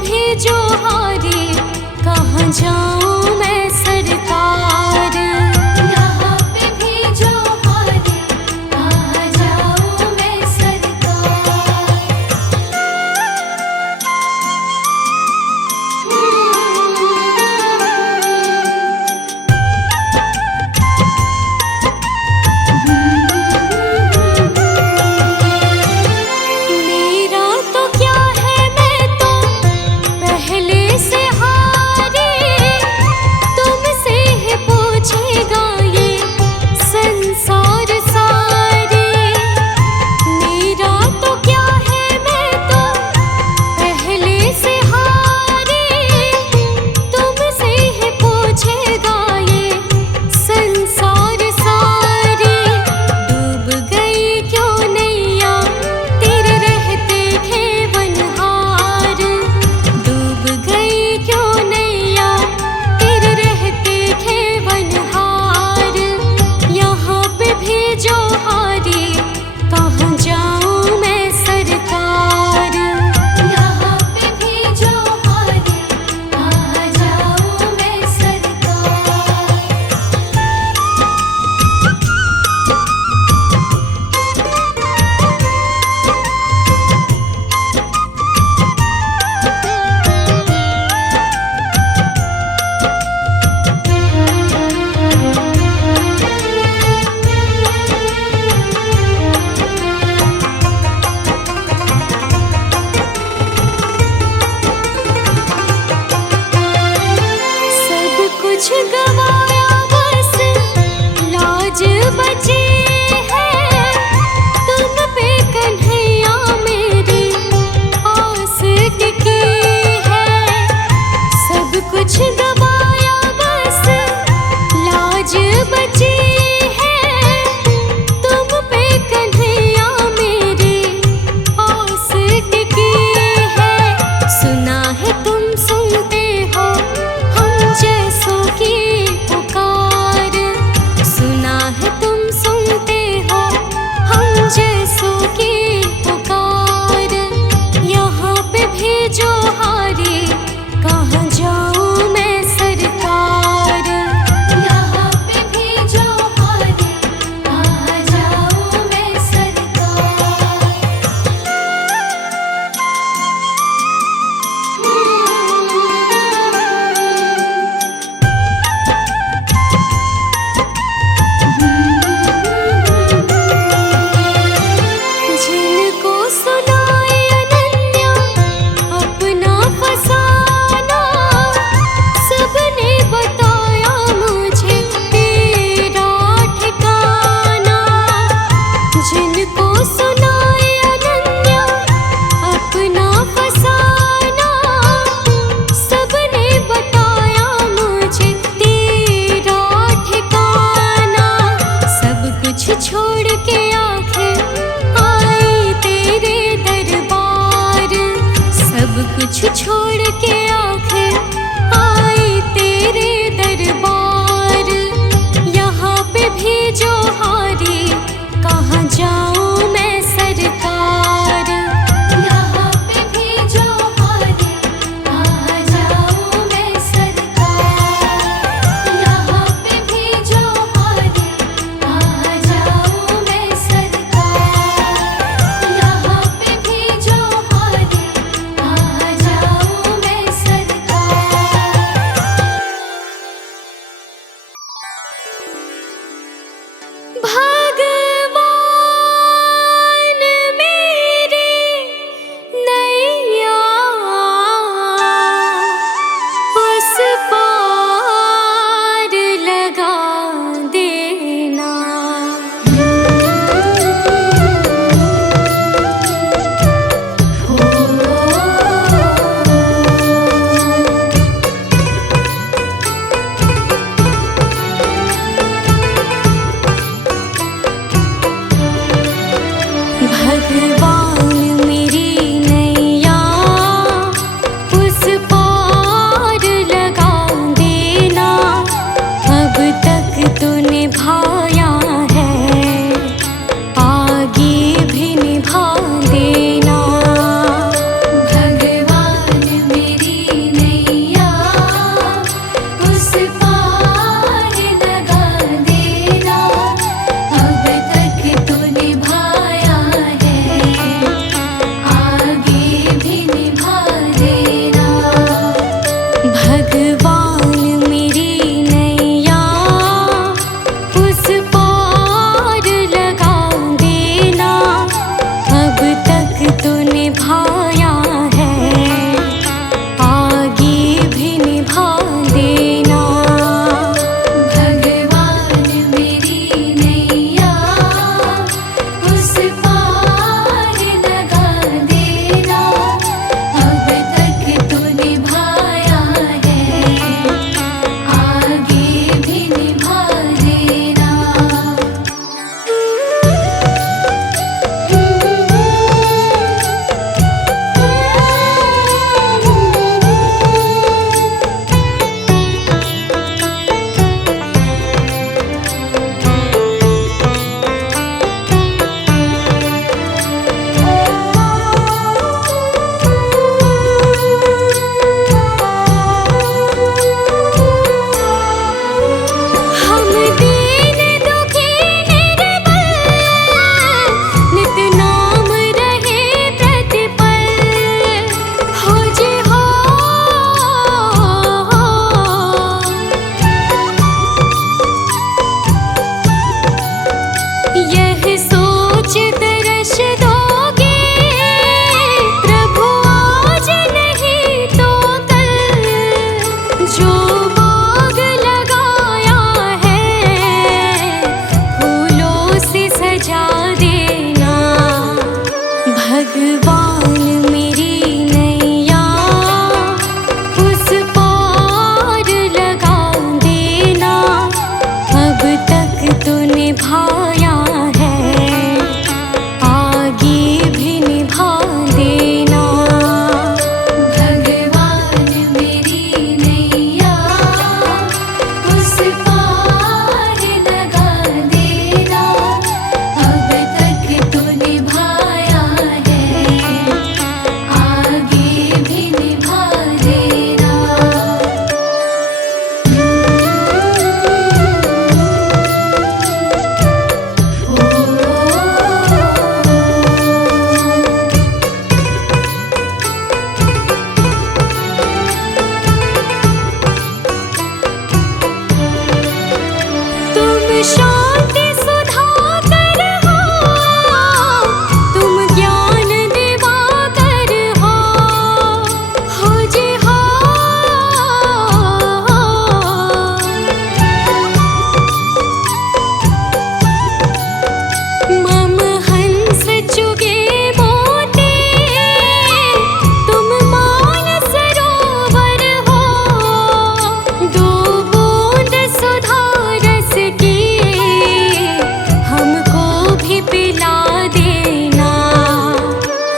भी जो हारे, कहाँ जाऊँ मैं सरकार। यहाँ पे भी जो हारे, कहाँ जाऊँ मैं सरकार। मेरा तो क्या है, मैं तो पहले से हारी। जो बाग लगाया है फूलों से सजा देना। भगवान मेरी नैया उस पार लगा देना। अब तक तो निभाया है, आगे भी निभा देना। भगवान मेरी नैया उस पार लगा देना। अब तक तो निभाया है, आगे भी निभा देना। तुम शांति सुधाकर हो, तुम ज्ञान दिवाकर हो जी हो। मम हंस चुगे मोती, तुम मान सरोवर हो। दो बूंद सुधा रस की हमको भी पिला देना।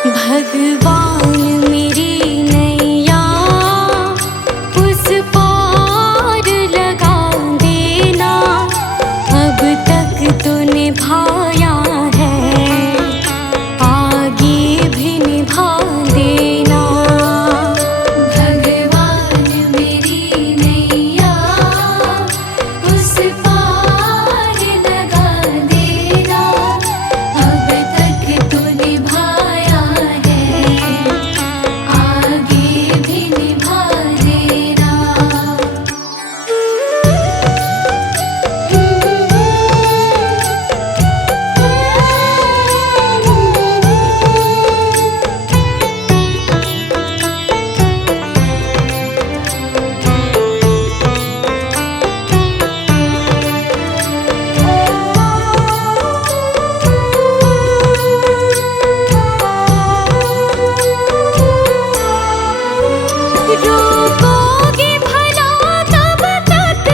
भगवान मेरी नैया उस पार लगा देना। अब तक तो निभाया है, आगे भी निभा देना। भगवान मेरी नैया उस पार लगा देना। अब तक तो निभाया है, आगे भी निभा देना। रोकोगे भला कब तक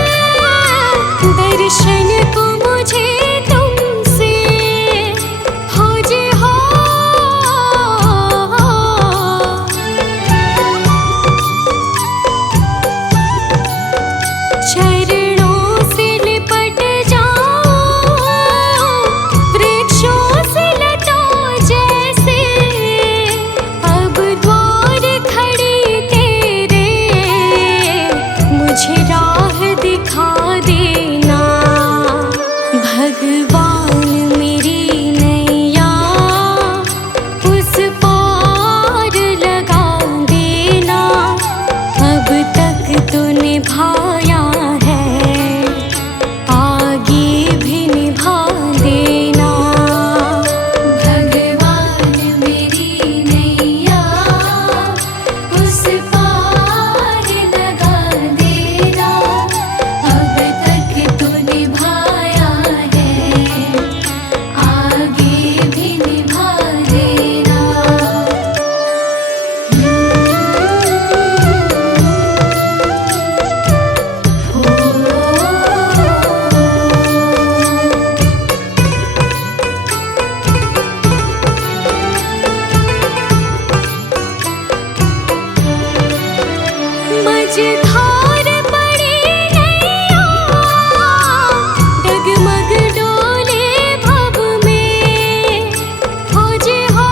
दर्शन को मुझे तुमसे, हो जी हो। चरणों से लिपट जाओ वृक्षों से लता जैसे। अब द्वार खड़ी तेरे मुझे राह दिखा देना। भगवान मेरी नैया उस पार लगा देना। अब तक तो निभाया है, आगे भी निभा देना। भगवान मेरी नैया उस पार लगा देना। अब तक तो निभाया है, आगे भी निभा देना। मझधार पड़ी नैया डगमग डोले भव में, हो जी हो।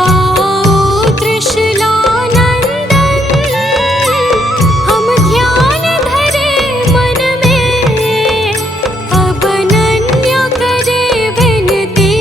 आओ त्रिशूलानंदन, हम ध्यान धरे मन में। अब अनन्य करे विनती,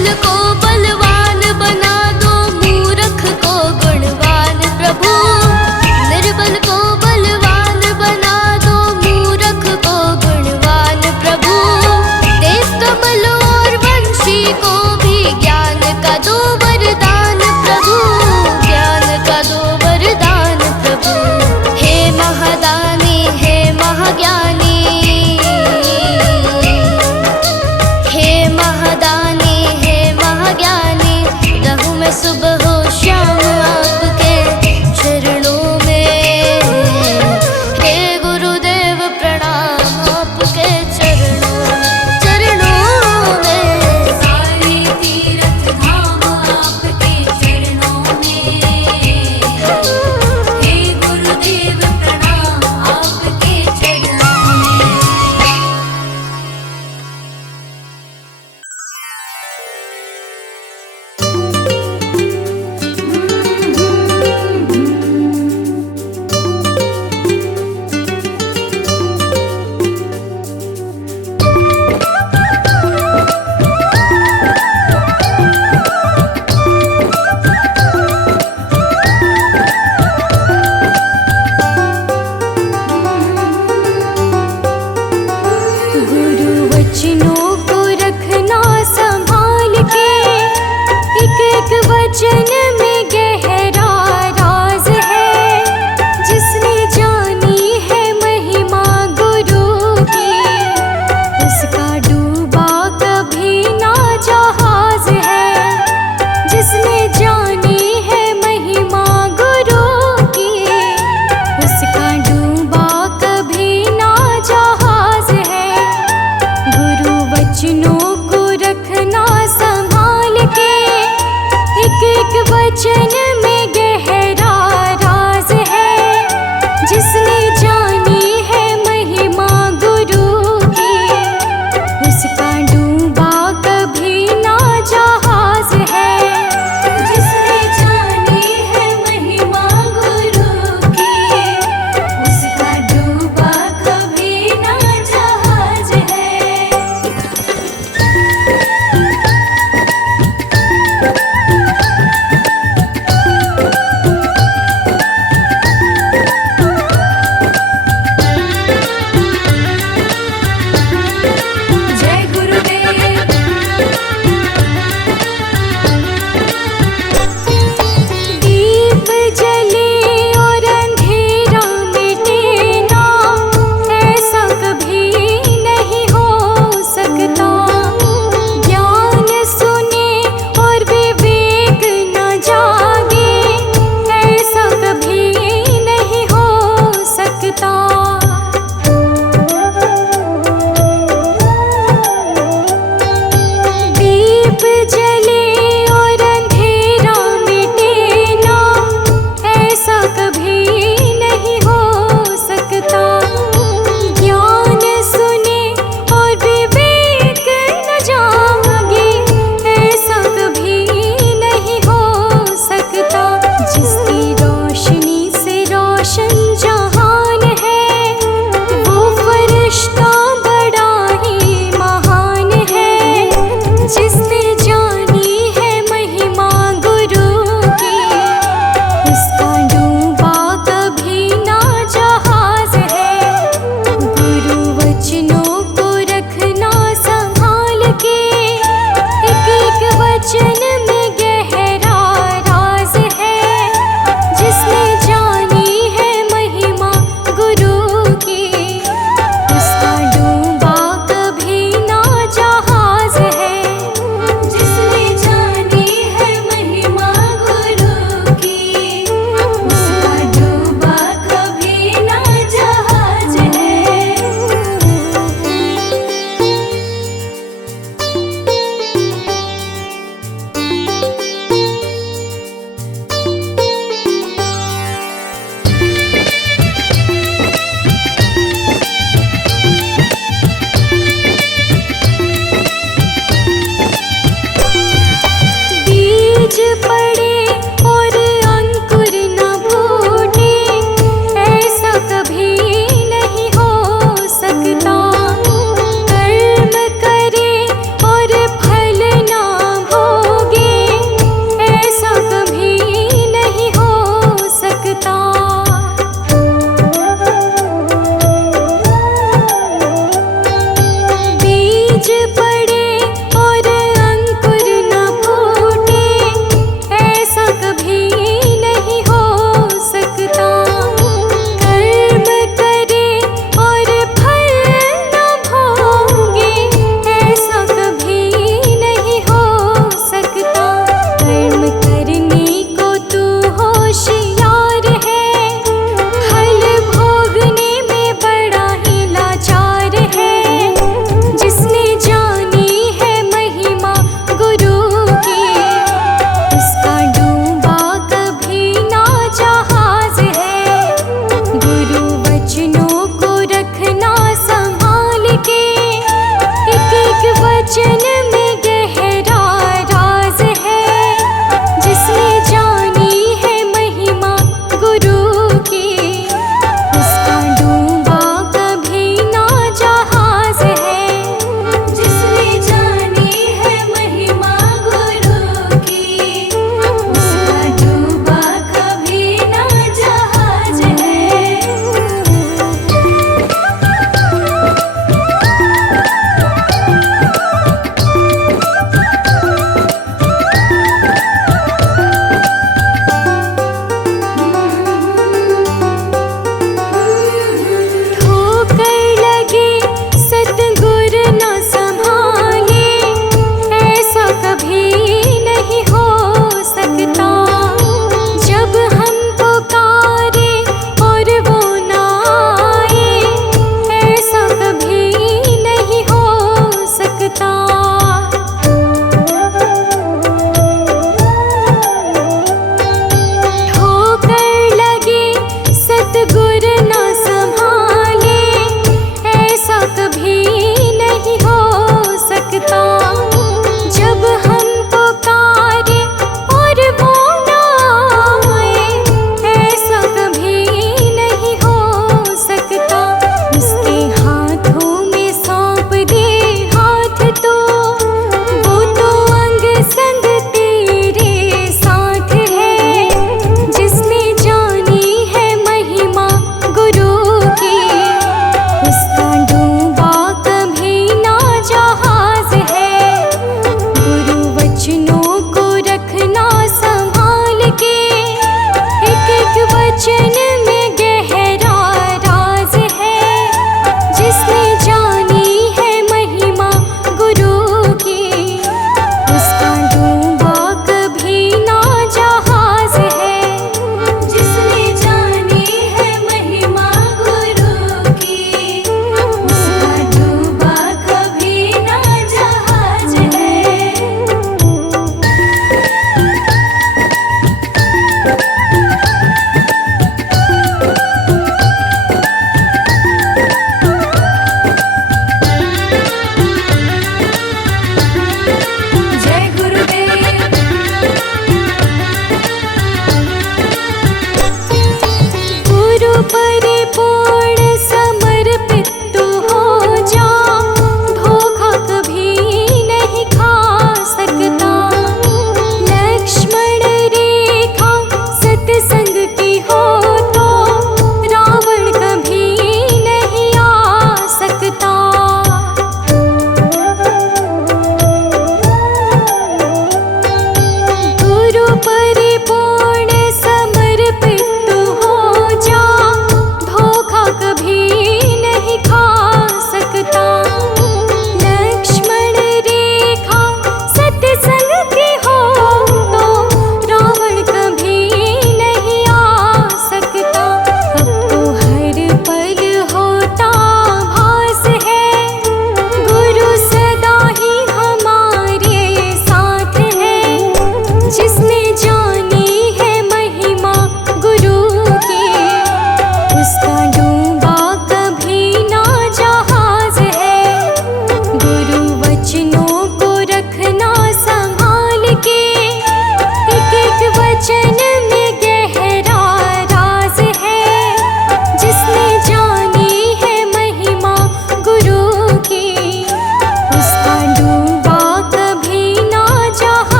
निर्बल को बलवान बना दो, मूर्ख को गुणवान प्रभु। निर्बल को बलवान बना दो, मूर्ख को गुणवान प्रभु। देव कमल और वंशी को भी ज्ञान का दो वरदान प्रभु, ज्ञान का दो वरदान प्रभु। हे महादानी, हे महाज्ञानी, हे महादानी, हे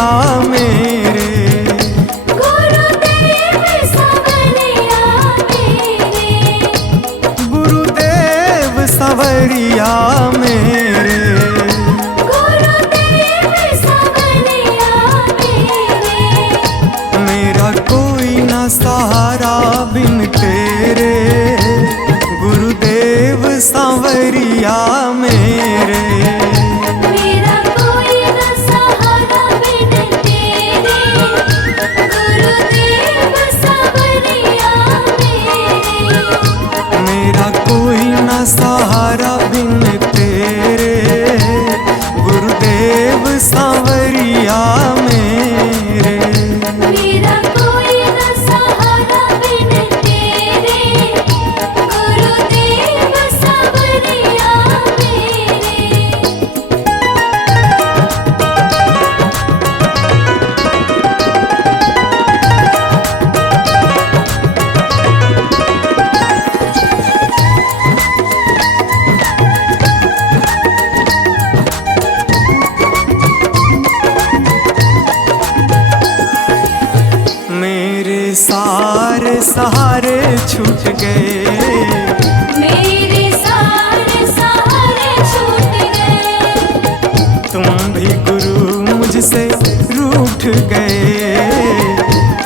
सांवरिया मेरे, गुरुदेव सांवरिया मेरे, गुरुदेव सांवरिया मेरे, गुरुदेव सांवरिया मेरे। मेरा कोई ना सहारा बिन तेरे, गुरुदेव सांवरिया मेरे। मेरा कोई न सहारा बिन तेरे, गुरुदेव सांवरिया मेरे। मेरा कोई ना सहारा बिन तेरे, गुरुदेव सांवरिया मेरे। मेरा कोई न सहारा बिन तेरे, गुरुदेव सांवरिया मेरे। मेरे सारे सहारे छूट गए, मेरे सारे सहारे छूट गए। तुम भी गुरु मुझसे रूठ गए,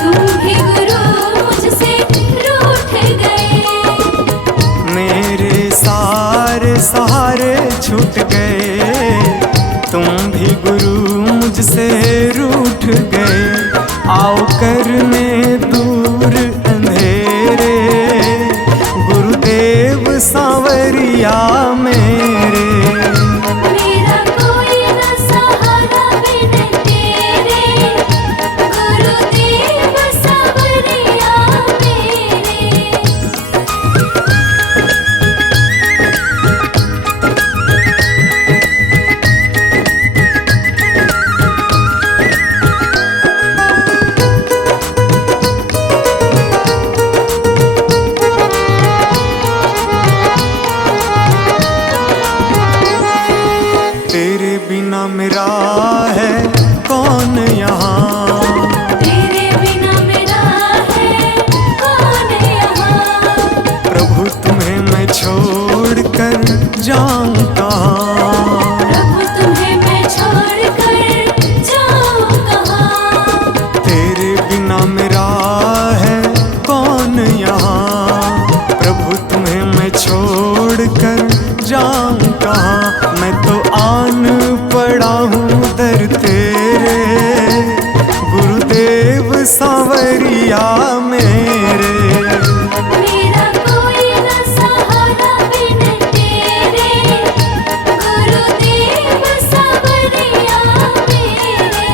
तुम भी गुरु मुझसे रूठ गए। मेरे सारे सहारे छूट गए, तुम भी गुरु मुझसे रूठ गए। आओ करने दूर अंधेरे, गुरुदेव सांवरिया मेरे। मेरा कोई न सहारा बिन तेरे, गुरुदेव सांवरिया मेरे। तेरे बिना मेरा है कौन यहाँ, तेरे बिना मेरा है कौन यहाँ। प्रभु तुम्हें मैं छोड़ कर जाऊं कहाँ। प्रभु तुम्हें मैं छोड़ कर जाऊं कहाँ। तेरे बिना मेरा है कौन यहाँ, प्रभु तुम्हें मैं छोड़ कर जाऊं कहाँ। मैं तो आन पड़ा हूँ दर तेरे, गुरुदेव सांवरिया मेरे। मेरा कोई न सहारा बिन तेरे, गुरुदेव सांवरिया मेरे।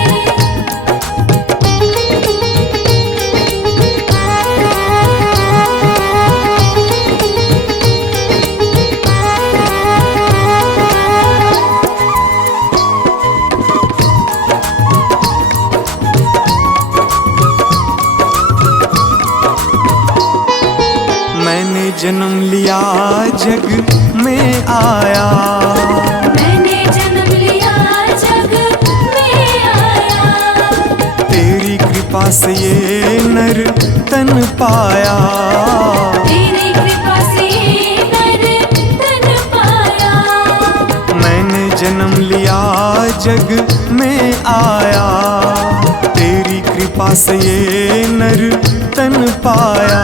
मैंने जन्म लिया जग में आया, मैंने जन्म लिया जग में आया। तेरी कृपा से ये नर तन पाया। तेरी कृपा से नर तन पाया। मैंने जन्म लिया जग में आया, तेरी कृपा से ये नर तन पाया।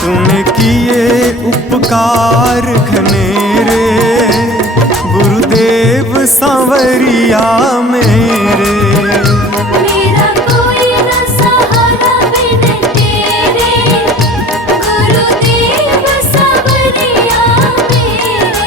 तूने किए उपकार घनेरे, गुरुदेव सांवरिया मेरे। मेरा कोई न सहारा बिन तेरे, गुरुदेव सांवरिया मेरे।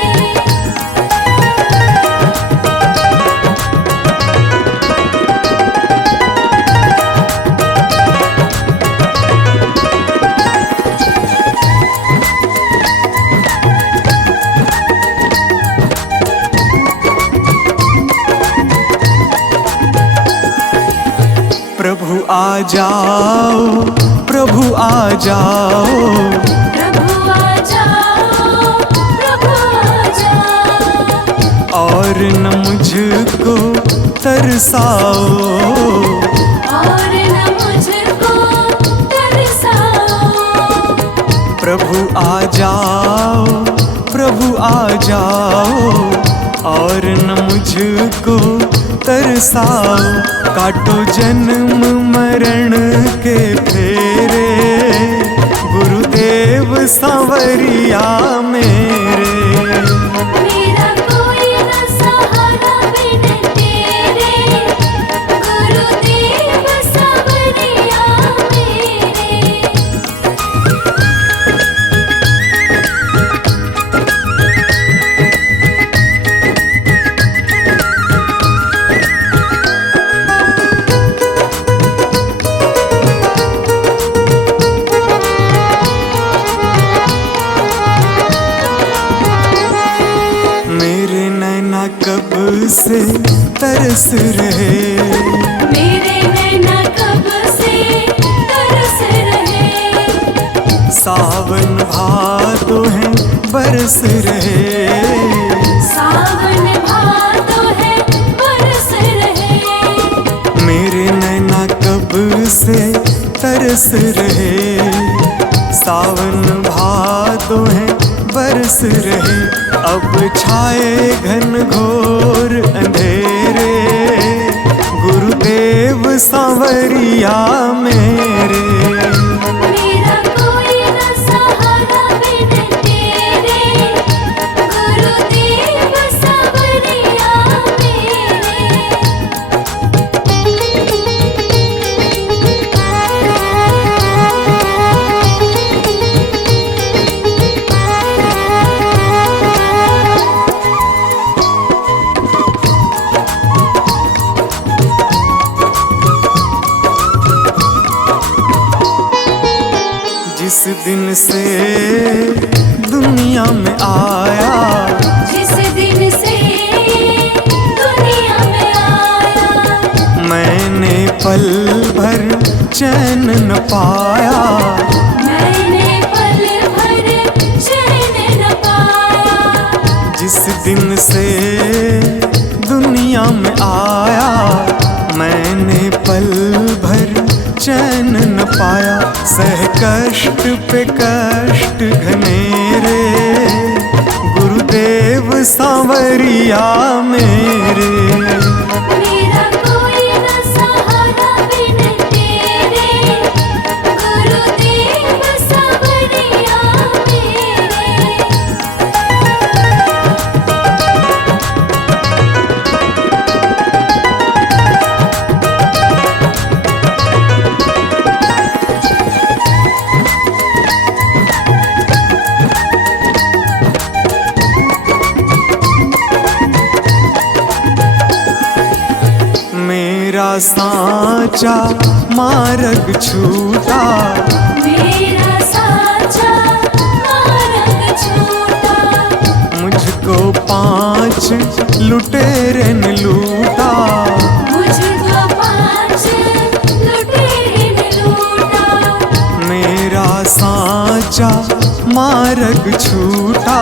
प्रभु आ जाओ, प्रभु आ जाओ, प्रभु आ जाओ, प्रभु आ जाओ। और न मुझको तरसाओ, आ जाओ और न मुझको तरसाओ। काटो जन्म मरण के फेरे, गुरुदेव सांवरिया मेरे। मेरा कोई न सहारा बिन तेरे, गुरुदेव सांवरिया मेरे। मेरे नैना कब से तरस रहे, मेरे नैना कब से तरस रहे। सावन भादो है बरस रहे, सावन भादो है बरस रहे। मेरे नैना कब से तरस रहे, सावन भादो है बरस रहे। अब छाए घन घोर अंधेरे, गुरुदेव सांवरिया मेरे। मेरा कोई न सहारा बिन तेरे, गुरुदेव सांवरिया जिस दिन से दुनिया में आया, जिस दिन से दुनिया में आया। मैंने पल भर चैन न पाया, मैंने पल भर चैन न पाया। जिस दिन से दुनिया में आया, मैंने पल भर चैन न पाया। सह कष्ट पे कष्ट घनेरे, गुरुदेव सांवरिया मेरे। मेरा कोई न सहारा बिन तेरे, गुरुदेव सांवरिया मेरे। मेरा साचा मार्ग छूटा, मेरा साचा मार्ग छूटा। मुझको 5 लुटेरे ने लूटा, मुझको 5 लुटेरे ने लूटा। मेरा साचा मार्ग छूटा,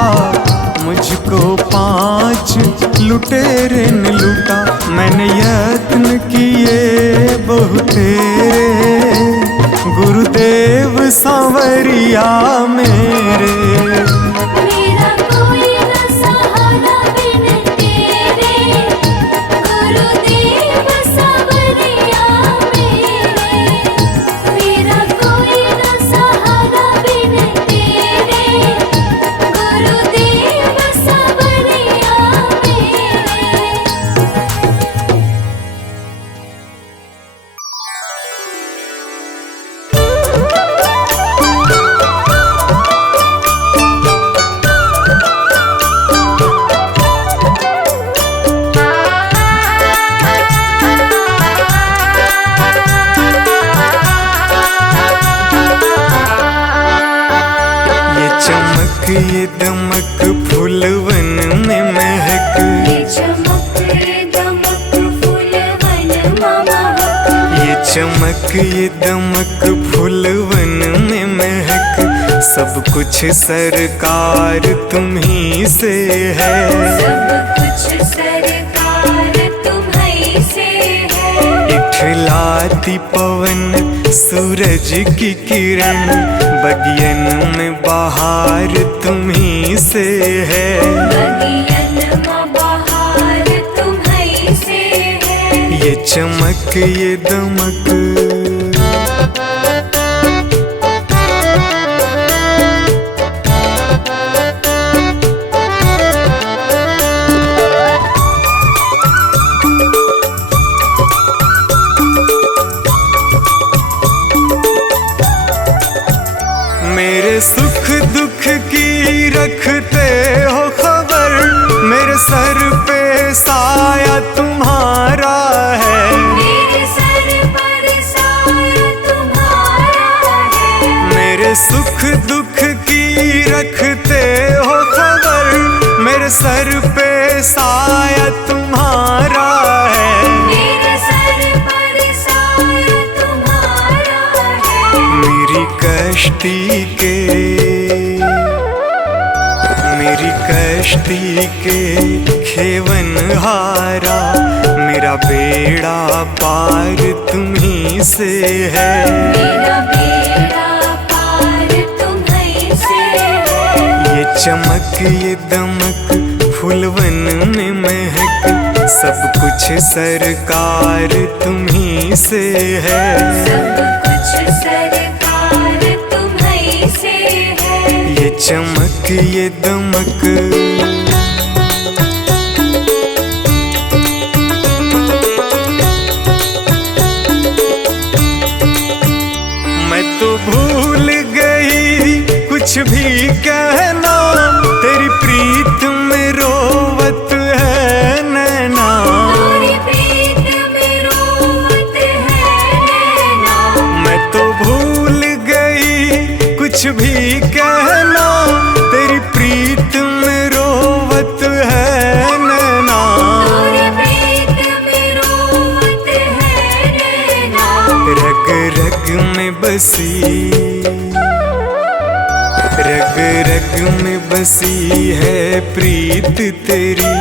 मुझको 5 लुटेरे ने लूटा। मैंने यत्न किए बहुतेरे, गुरुदेव सांवरिया मेरे। मेरा कोई न सहारा बिन तेरे, गुरुदेव सांवरिया मेरे। मेरा कोई न सहारा बिन तेरे, गुरुदेव सांवरिया मेरे। ये दमक फूलवन में महक, ये चमक ये दमक फूलवन महक। ये चमक ये दमक फूलवन में महक। सब कुछ सरकार तुम्ही से है, सब कुछ सरकार तुम्हीं से है। इठलाती पवन सूरज की किरण, बगियन में बहार तुम्ही से है। बगियन में बहार तुम्ही से है। ये चमक ये दमक मेरे सुख दुख की रखते हो खबर, मेरे सर पे साया तुम्हारा है। मेरे सर पर साया तुम्हारा है। मेरे सुख दुख की रखते हो खबर, मेरे सर पे साया तुम्हारा है। मेरे सर पर साया तुम्हारा है। मेरी कश्ती के खेवन हारा, मेरा बेड़ा पार तुम्ही से है। मेरा बेड़ा पार तुम्ही से है। ये चमक ये दमक फूलवन में महक, सब कुछ सरकार तुम्ही से है। सब कुछ सरकार तुम्ही से है। ये चमक ये दमक मैं तो भूल गई कुछ भी कहना, तेरी प्रीत में रोवत है नैना। तेरी प्रीत में रोवत है नैना। मैं तो भूल गई कुछ भी कहना, तेरी प्रीत में रोवत है नैना। तेरी प्रीत में रोवत है नैना। रग रग में बसी, रग रग में बसी है प्रीत तेरी,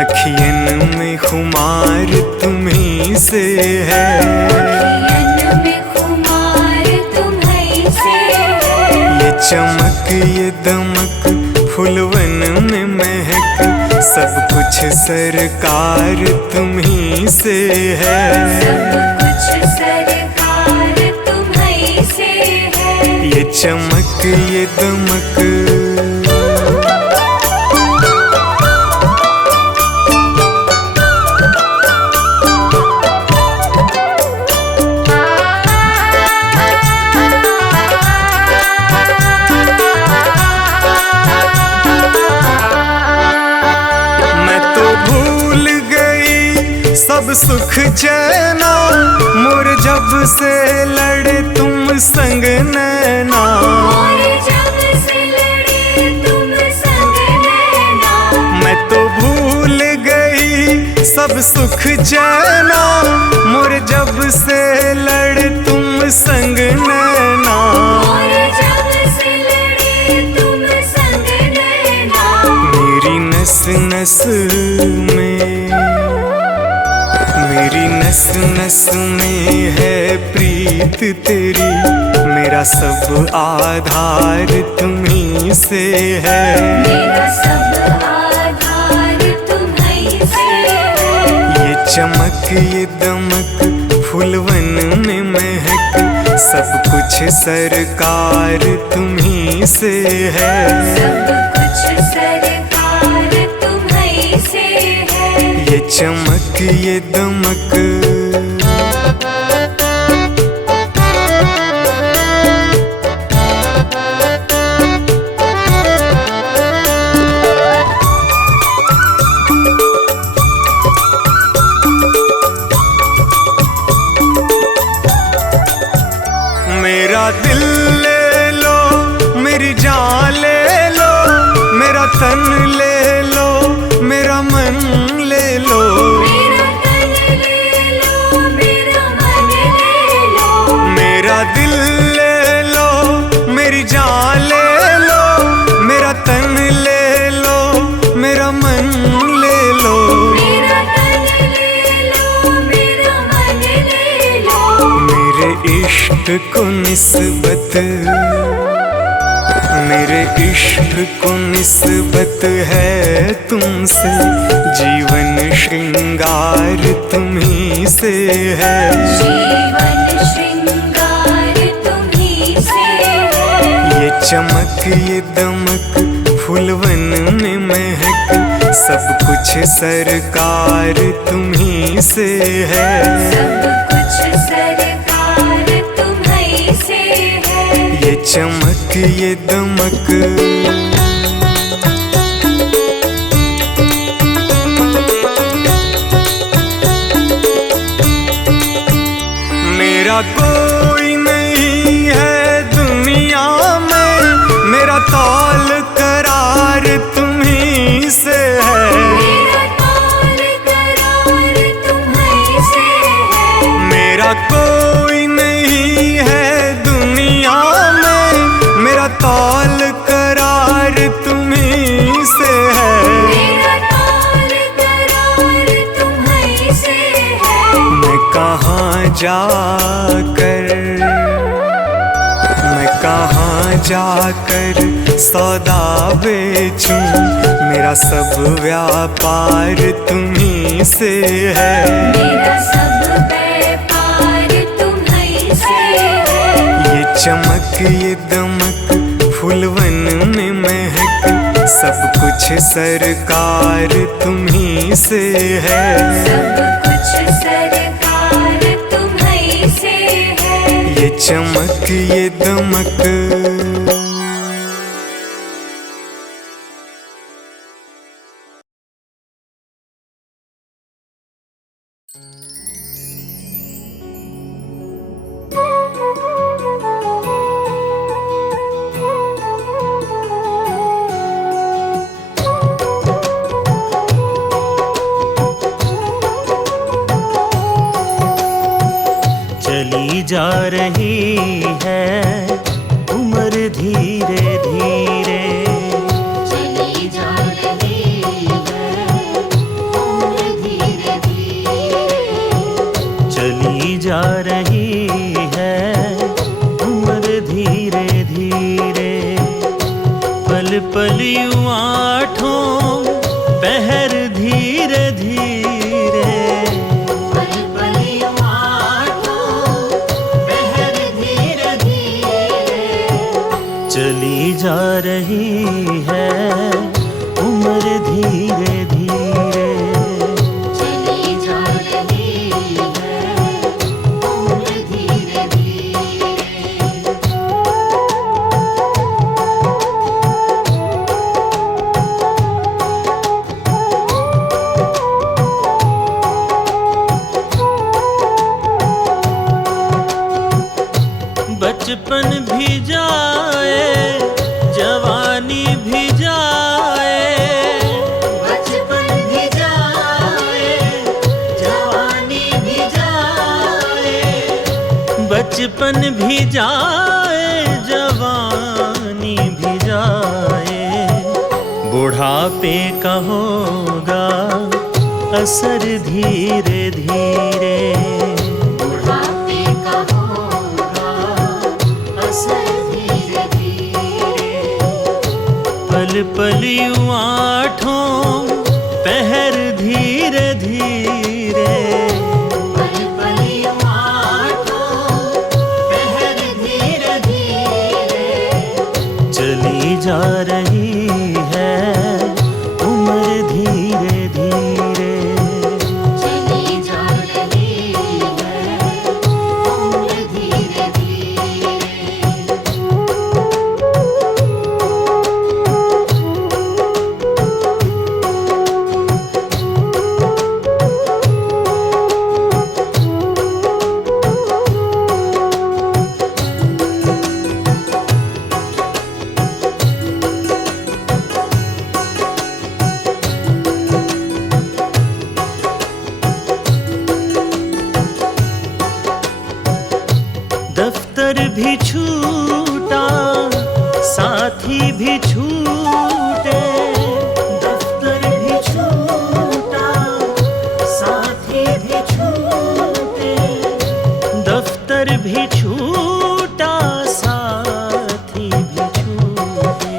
अखियन में खुमार तुम्ही से है। अखियन में खुमार तुम्ही से है। ये चमक ये दमक फूलवन में महक, सब कुछ सरकार तुम्ही से है। सब कुछ सरकार तुम्ही से है। ये चमक ये दमक सब सुख चैना, मोर जब से लड़े तुम संग नैना। मोर जब से लड़े तुम संग नैना। मैं तो भूल गई सब सुख चैना, मोर जब से लड़े तुम संग नैना। मोर जब से लड़े तुम संग नैना। मेरी नस नस में, मेरी नस नस में है प्रीत तेरी, मेरा सब आधार तुम्ही से है। मेरा सब आधार तुम्ही से है। ये चमक ये दमक फूलवन में महक, सब कुछ सरकार तुम्ही से है। सब कुछ सरकार तुम्ही से है। ये चमक ये दमक मेरा दिल ले लो, मेरी जान ले लो, मेरा तन ले लो, मेरा मन ले लो। मेरा तन ले लो, मेरा मन ले लो। मेरा दिल ले लो, मेरी जान ले लो, मेरा तन ले लो, मेरा मन ले लो। मेरा तन ले लो, मेरा मन ले लो। मेरे इश्क को निस्बत, मेरे इश्क को निस्बत है तुमसे, जीवन श्रृंगार तुम्ही से है। जीवन श्रृंगार तुम्ही से है। ये चमक ये दमक फूलवन में महक, सब कुछ सरकार तुम्ही से है। सब कुछ सरकार तुम्ही से है। ये चमक ये दमक मेरा कोई नहीं है दुनिया में, मेरा तौल करार तुम्ही से है। मेरा तौल करार तुम्ही से है। मेरा कोई नहीं है दुनिया में, मेरा तौल करार तुम्ही से है। मेरा तौल करार तुम्ही से है। मैं कहाँ जाकर, मैं कहाँ जाकर सौदा बेचूं, मेरा सब व्यापार तुम्ही से है। मेरा सब व्यापार तुम्ही से है। ये चमक ये दमक फूलवन में महक, सब कुछ सरकार तुम्ही से है। सब कुछ सरकार तुम्ही से है। ये चमक ये दमक चली जा रही है उम्र धीरे धीरे, चली जा रही है उम्र धीरे धीरे। चली जा रही है उम्र धीरे धीरे। पल पल यूं आठों पहर धीरे धीरे। पल पल यूं आठों पहर धीरे धीरे। चली जा रही है उम्र धीरे धीरे। चली जा रही है उम्र धीरे धीरे। बचपन भी जाए जवानी भी जाए, बचपन भी जाए जवानी भी जाए। बचपन भी जाए जवानी भी जाए। बुढ़ापे का होगा असर धीरे धीरे। बुढ़ापे का होगा असर धीरे धीरे। पल पल यूं आठों पहर धीरे धीरे। पल पल यूं आठों पहर धीरे धीरे। चली जा रही है उम्र धीरे धीरे। चली जा रही है उम्र धीरे धीरे। दफ्तर भी छूटा साथी भी छूटे। दफ्तर भी छूटा साथी भी छूटे। दफ्तर भी छूटा साथी भी छूटे,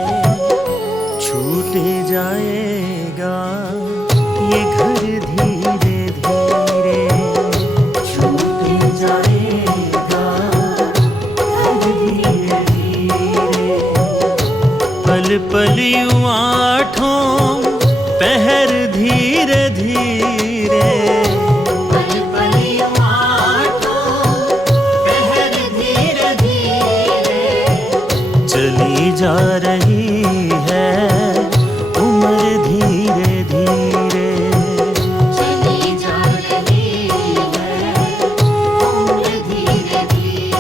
छूटे जाएगा ये घर धीरे धीरे, छूटे जाएगा घर धीरे धीरे। पल पल यूं आठों पहर धीरे धीरे, पल पल यूं आठों पहर धीरे धीरे, चली जा रही है उम्र धीरे धीरे, चली जा रही है उम्र धीरे धीरे।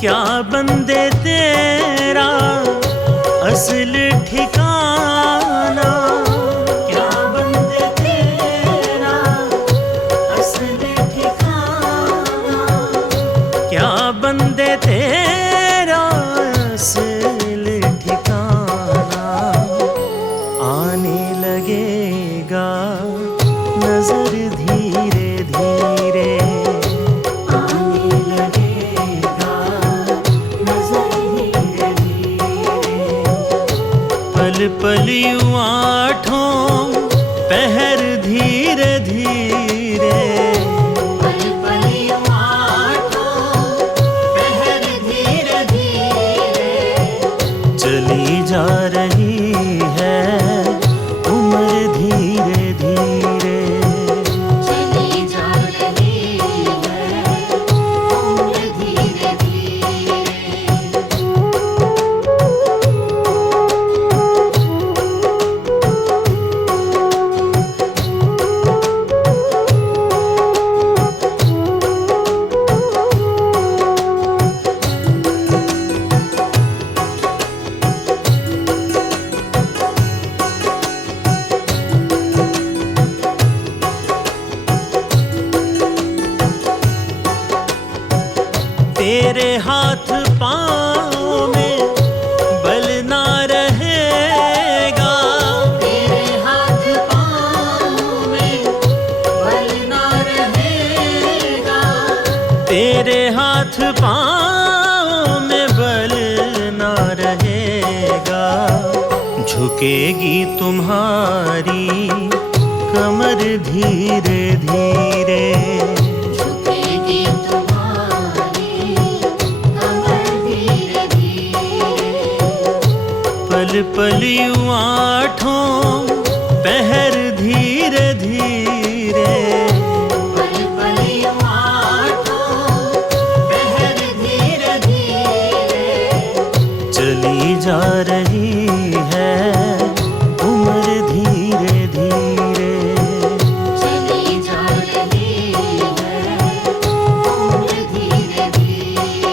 क्या बंदे तेरा असल ठिकाना, क्या बंदे तेरा असल ठिकाना, क्या बंदे तेरा असल ठिकाना। आने लगेगा नजर धीरे धीरे, आने लगेगा नजर धीरे धीरे। पल पल यूं आठों पहर धीरे धीरे, पल पल यूं आठों पहर धीरे धीरे, चली जा रही है उम्र धीरे धीरे, चली जा रही है उम्र धीरे धीरे। तेरे हाथ पाँव में बल ना रहेगा, तेरे हाथ पाँव में बल ना रहेगा, तेरे हाथ पाँव में बल ना रहेगा। झुकेगी तुम्हारी कमर धीरे धीरे, झुकेगी तुम्हारी कमर धीरे धीरे, पल पल यूं आठों पहर धीरे धीरे, पल पल यूं आठों पहर धीरे धीरे, चली जा रही है उम्र धीरे धीरे, चली जा रही है उम्र धीरे धीरे।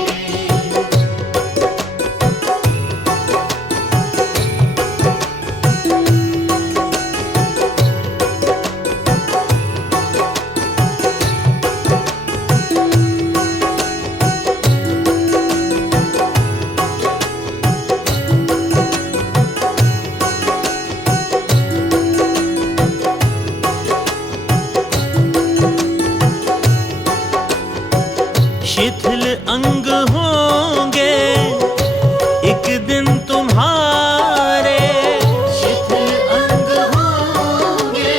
शिथिल अंग होंगे एक दिन तुम्हारे, शिथिल अंग होंगे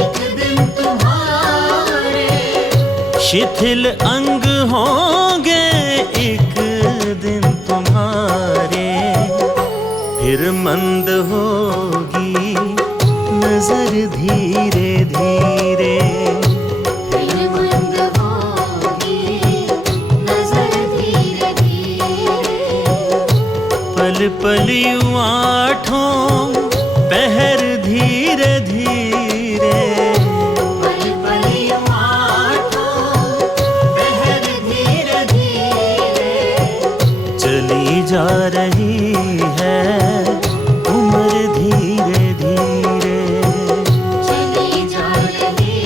एक दिन तुम्हारे, शिथिल अंग होंगे एक दिन तुम्हारे। फिर मंद होगी नजर धीरे धीरे, फिर मंद होगी नजर धीरे धीरे, पल पल यूं आठों पहर धीरे धीरे, पल पल यूं आठों पहर धीरे धीरे, चली जा रही है उम्र धीरे धीरे, चली जा रही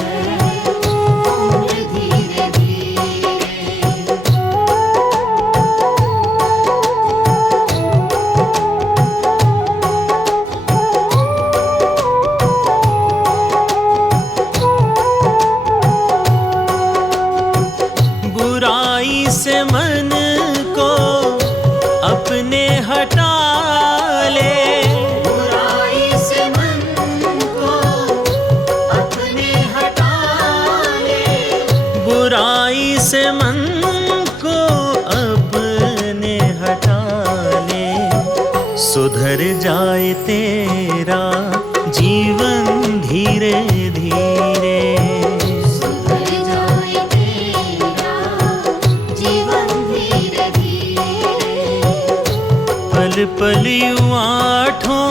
है उम्र धीरे धीरे। से मन को अपने हटा ले, बुराई से मन को अपने हटा ले, बुराई से मन को अपने हटा ले। सुधर जाए तेरा जीवन धीरे धीरे, सुधर जाए तेरा जीवन धीरे धीरे। पल पल यूं आठों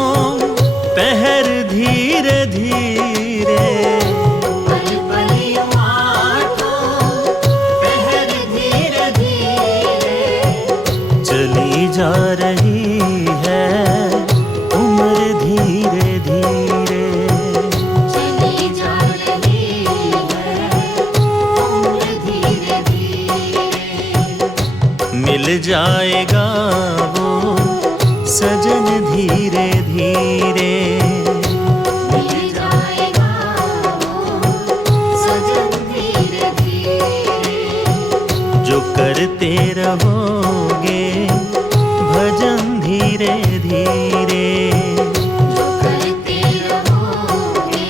पहर धीरे धीरे, पल पल यूं आठों पहर धीरे धीरे। चली जा रही है उम्र धीरे धीरे, चली जा रही है उम्र धीरे धीरे। मिल जाएगा वो सजन धीरे धीरे, मिल जाएगा वो सजन धीरे धीरे। जो करते रहोगे भजन धीरे धीरे, जो करते रहोगे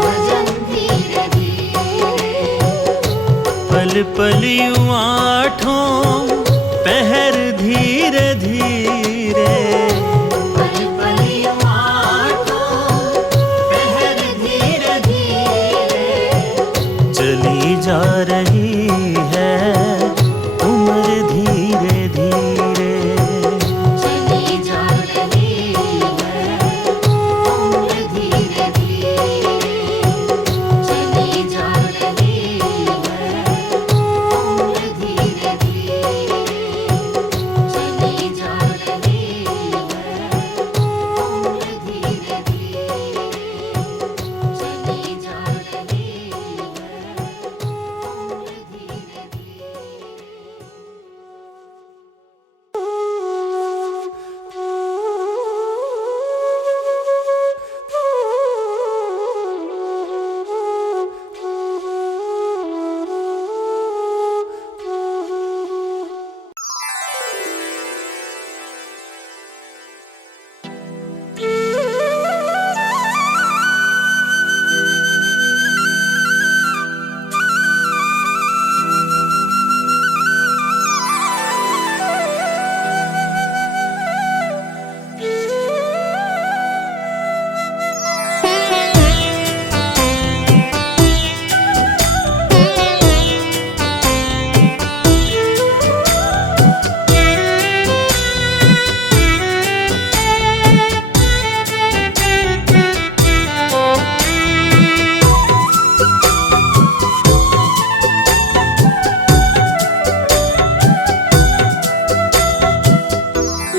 भजन धीरे धीरे। पल पल यूं आठों पहर धीरे धीरे, पल पल यूं आठों पहर धीरे धीरे। चली जा रही है उम्र धीरे धीरे, चली जा रही है उम्र धीरे धीरे। चली जा रही है उम्र धीरे धीरे। चली जा रही है उम्र धीरे धीरे। चली जा रही है उम्र धीरे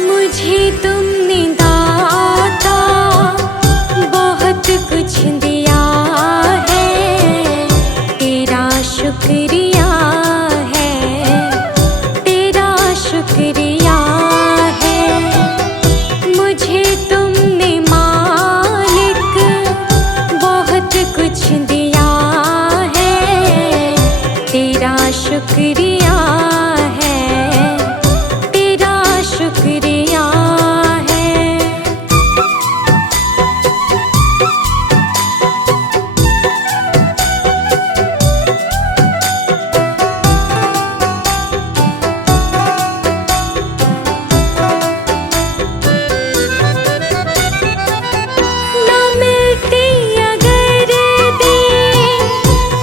मुझे तुमने दाता बहुत कुछ दिया है, तेरा शुक्रिया है, तेरा शुक्रिया है। मुझे तुमने मालिक बहुत कुछ दिया है, तेरा शुक्रिया है, तेरा शुक्रिया है। ना मिलती अगर दी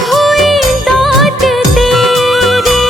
हुई दात तेरी,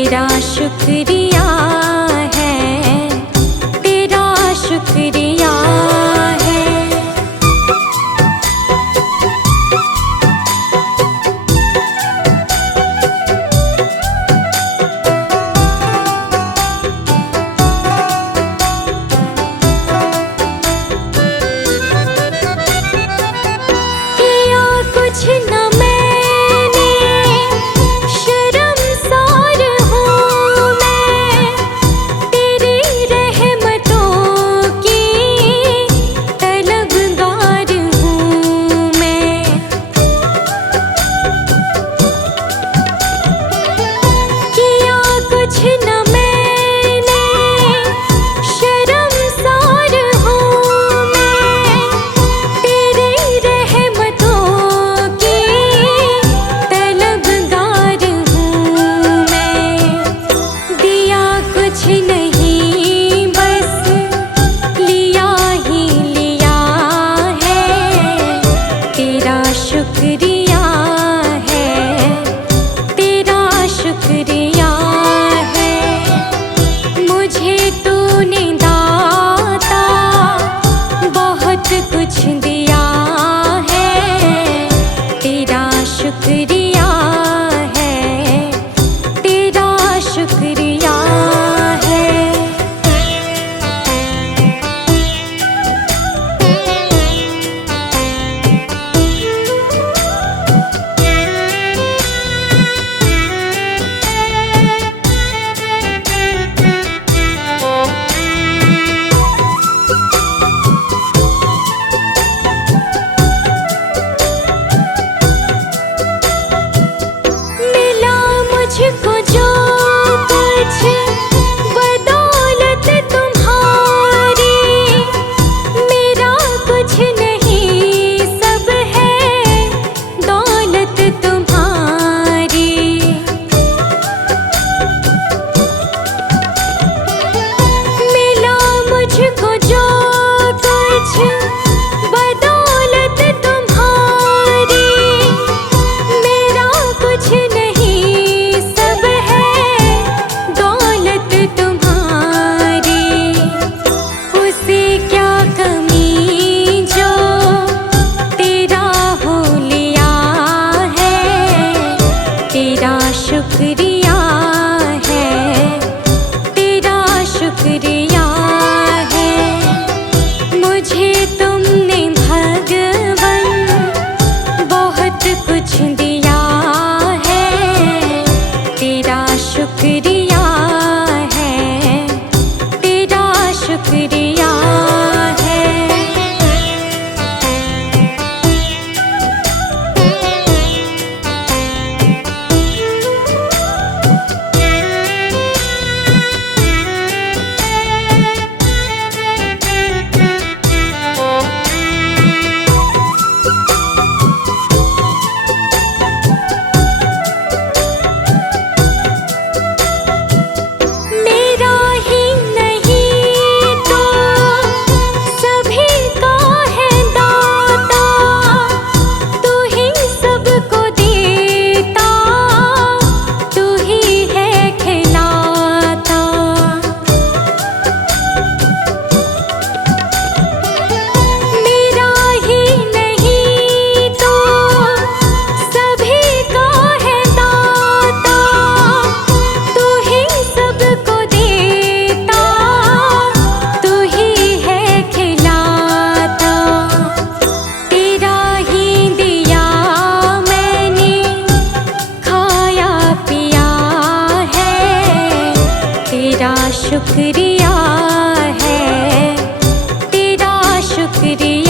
तेरा शुक्रिया है, तेरा शुक्रिया है। किया कुछ न मैंने, शर्मसार हूँ मैं, तेरी रहमतों की तलबगार हूँ मैं। किया कुछ न मैंने, शर्मसार हूँ मैं, तेरी रहमतों की तलबगार हूँ मैं। दिया कुछ नहीं बस लिया ही लिया है, तेरा शुक्रिया है, तेरा शुक्रिया है। मुझे तूने दाता बहुत कुछ दिया है, तेरा शुक्रिया है, तेरा शुक्रिया है। मिला मुझको जो कुछ बदौलत तुम्हारी, मेरा कुछ नहीं सब है दौलत तुम्हारी। मिला मुझको जो कुछ बदौलत तुम्हारी, मेरा कुछ नहीं सब है दौलत तुम्हारी। उसे क्या कमी जो तेरा हो लिया है, तेरा शुक्रिया है, तेरा शुक्रिया है। मुझे तुमने भगवन बहुत कुछ दिया है, तेरा शुक्रिया है, तेरा शुक्रिया है। मेरा ही नहीं तो सभी का है दाता, तू ही सबको देता, तू ही है खिलाता। मेरा ही नहीं तो सभी का है दाता, तू ही सबको देता, तू ही है खिलाता। तेरा ही दिया मैंने खाया पिया है, तेरा शुक्रिया है, तेरा शुक्रिया